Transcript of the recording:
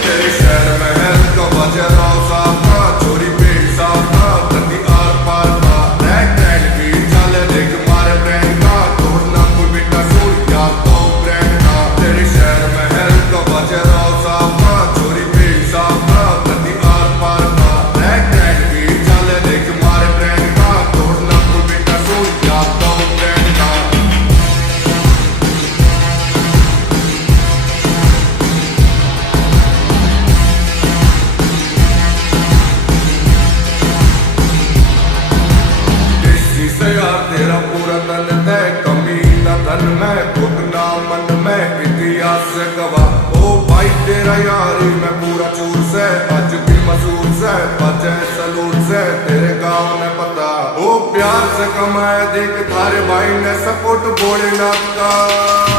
तेरे शहर महल का बजा रौसा था, चोरी पेट साफा तंदी आर पार था, रैक रैक की चल देख मारे ब्रांड का, तोड़ना कोई बेटा सूर या तो ब्रांड का। तेरे शहर महल का बजा रौसा था, चोरी पेट साफा तंदी आर पार था, रैक रैक की चल देख मारे ब्रांड का, तोड़ना कोई बेटा सूर या तो ब्रांड का। यार तेरा पूरा तन है, कमी ना धन में घुटना मन में इतिहास से गवा। ओ भाई तेरा यारी मैं पूरा चूर से, आज भी मशहूर से बचे सलूट से, तेरे गाँव में पता। ओ प्यार से कमाए देख थारे भाई ने सपोर्ट भोलेनाथ का।